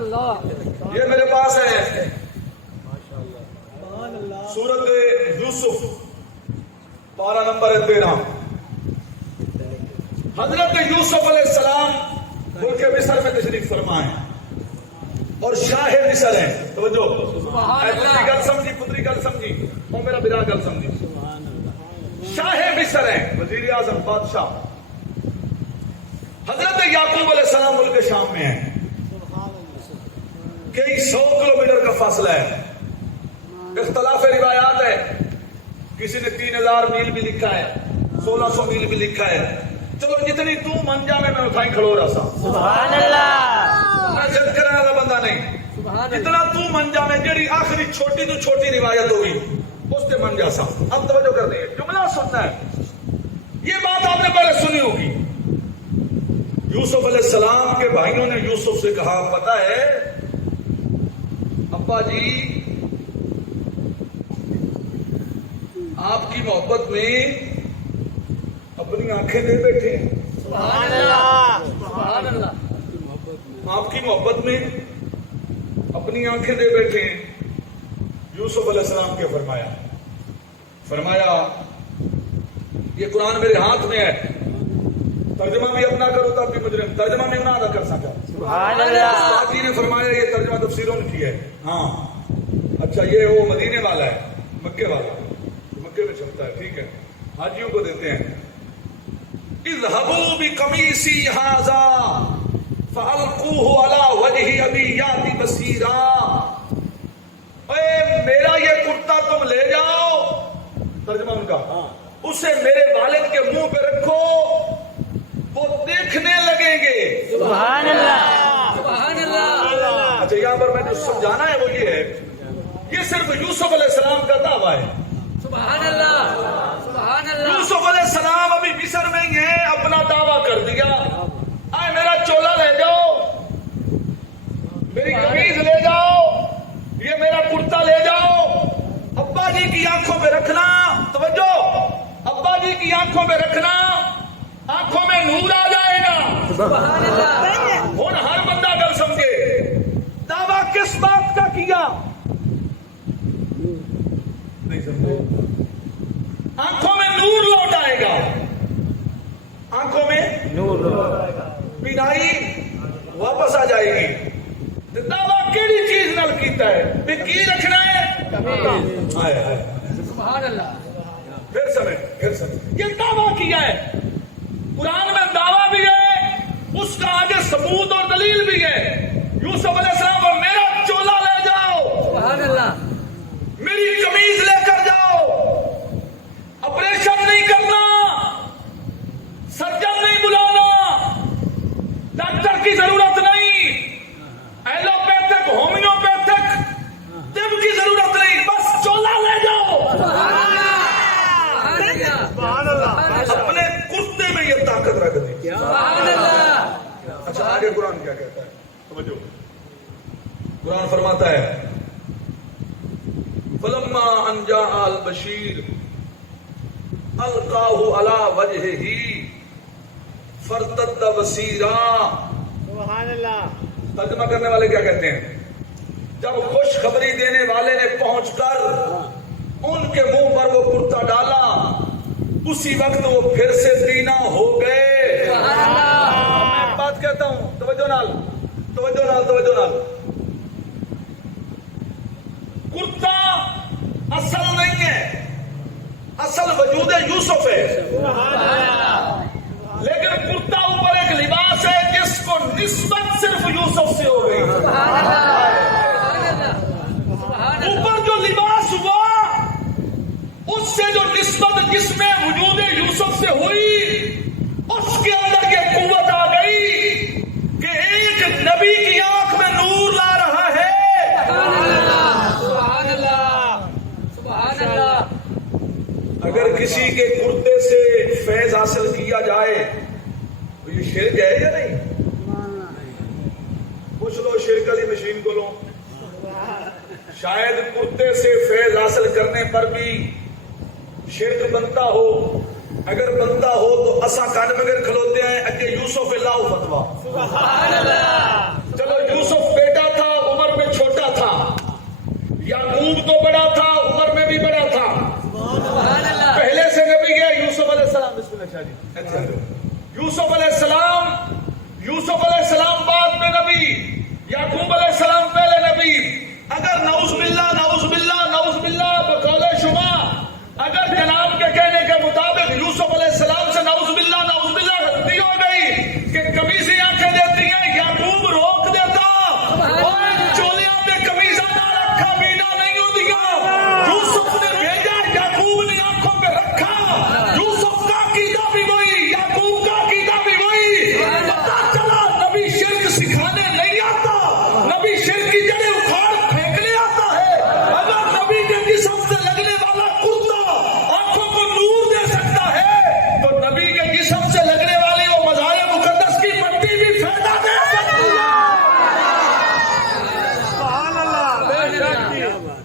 یہ میرے پاس ہے سورت یوسف پارہ نمبر 13. حضرت یوسف علیہ السلام ملک مصر میں تشریف فرما ہے اور شاہ مصر ہیں. توجہ پتری گل سمجھی اور میرا برا گل سمجھی. شاہ مصر ہیں، وزیر اعظم، بادشاہ. حضرت یعقوب علیہ السلام ملک شام میں ہیں. کئی 100 کلومیٹر کا فاصلہ ہے. اختلاف روایات ہے، کسی نے 3000 میل بھی لکھا ہے، 1600 میل بھی لکھا ہے. چلو جتنی تو من جا میں اٹھائیں کھڑو رہا سا. سبحان اللہ. میں جد کرنے والا بندہ نہیں. جتنا تو من جا میں جڑی آخری چھوٹی تو چھوٹی روایت ہوگی اس سے من جا سا. اب توجہ کر دیں، جملہ سننا ہے. یہ بات آپ نے پہلے سنی ہوگی. یوسف علیہ السلام کے بھائیوں نے یوسف سے کہا، پتہ ہے ابا جی آپ کی محبت میں اپنی آنکھیں دے بیٹھے. سبحان اللہ. سبحان اللہ. آپ کی محبت میں اپنی آنکھیں دے بیٹھے. یوسف علیہ السلام کے فرمایا یہ قرآن میرے ہاتھ میں ہے، ترجمہ بھی اپنا کرو تو آپ کی مجرم ترجمہ میں نہ ادا کر سکا. سبحان اللہ. استاد جی نے فرمایا یہ ترجمہ تفسیروں نے کی ہے. ہاں اچھا، یہ وہ مدینے والا ہے، مکے والا، مکے میں چلتا ہے. ٹھیک ہے، حاجیوں کو دیتے ہیں. اذهبوا بقميصي هذا فألقوه على وجه أبي يأتي بصيرا. اے میرا یہ کرتا تم لے جاؤ، ترجمہ ان کا، اسے میرے والد کے منہ پہ رکھو، وہ دیکھنے لگیں گے. سبحان اللہ. سبحان اللہ. اچھا، یہاں پر میں جو سمجھانا ہے وہ یہ ہے، یہ صرف یوسف علیہ السلام کا دعویٰ ہے. سبحان اللہ. سبحان اللہ. یوسف علیہ السلام ابھی مصر میں ہی ہیں، اپنا دعویٰ کر دیا. آئے میرا چولا لے جاؤ، میری قمیض لے جاؤ، یہ میرا کرتا لے جاؤ. ابا جی کی آنکھوں میں رکھنا، توجہ، ابا جی کی آنکھوں میں رکھنا، آنکھوں میں نور آ جائے گا. سبحان اللہ. ہن ہر بندہ گل سمجھے، دعویٰ کس بات کا کیا؟ نہیں سمجھے. آنکھوں میں نور لوٹ آئے گا، آنکھوں میں نور لوٹ آئے گا، بینائی واپس آ جائے گی. دعویٰ کیڑی چیز نال کیتا ہے؟ بھی کی رکھنا ہے؟ سبحان اللہ. پھر سمجھ یہ دعویٰ کیا ہے. قرآن میں دعویٰ بھی ہے، اس کا آگے ثبوت اور دلیل بھی ہے. یوسف علیہ السلام کو میرا چولا لے جاؤ، سبحان اللہ. میری قمیض لے کر جاؤ. آپریشن نہیں کرنا، سرجن نہیں بلانا، ڈاکٹر کی ضرورت نہیں، ایلوپیتھک ہومیوپیتھک طب کی ضرورت نہیں، بس چولا لے جاؤ. اپنے کرتے میں یہ طاقت رکھ دی. اچھا، آگے قرآن کیا کہتا ہے؟ سمجھو، قرآن فرماتا ہے فلما ان جاء البشیر القاہ علی وجہہ فرتد بصیرا. سبحان اللہ. ترجمہ کرنے والے کیا کہتے ہیں؟ جب خوشخبری دینے والے نے پہنچ کر ان کے منہ پر وہ کرتا ڈالا، اسی وقت وہ پھر سے بینا ہو گئے. میں بات کہتا ہوں، توجہ نال. کرتا اصل نہیں ہے، اصل وجود یوسف ہے. لیکن کرتا اوپر ایک لباس ہے جس کو نسبت صرف یوسف سے ہو گئی. اوپر جو لباس ہوا اس سے جو نسبت جس میں وجود یوسف سے ہوئی، اس کے اندر یہ قوت آ گئی کہ ایک نبی کی آنکھ میں نور لا رہا ہے. اگر کسی کے کرتے سے فیض حاصل کیا جائے تو یہ شرک ہے یا نہیں؟ پوچھ لو، شرک والی مشین کو لو. شاید کرتے سے فیض حاصل کرنے پر بھی شرک بنتا ہو. اگر بنتا ہو تو اسا کانڈ بغیر کھلوتے ہیں اگے یوسف اللہ فتوا. چلو یوسف بیٹا یوسف علیہ السلام بعد میں نبی، یعقوب علیہ السلام پہلے نبی. اگر نعوذ باللہ بقول شما اگر جناب کے کہنے کے مطابق یوسف علیہ السلام سے نعوذ باللہ غلطی ہو گئی کہ قمیصیں آنکھیں دیتی ہیں، یعقوب روک دیتا اور چولیاں پہ قمیصہ نہ رکھا، مینا نہیں ہو دیا. یوسف نے بھیجا، یعقوب نے آنکھوں پہ رکھا. یوسف کا عقیدہ بھی وہی، یعقوب کا عقیدہ بھی وہی. پتا چلا نبی شرک سکھانے نہیں آتا، نبی شرک کی جڑیں اکھاڑ پھینکنے آتا ہے. اگر نبی کے جسم سے لگنے والا کرتا آنکھوں کو نور دے سکتا ہے تو نبی کے جسم سے لگنے والی وہ مزار مقدس کی مٹی بھی فائدہ دے سکتی ہے. سبحان اللہ. بے شک.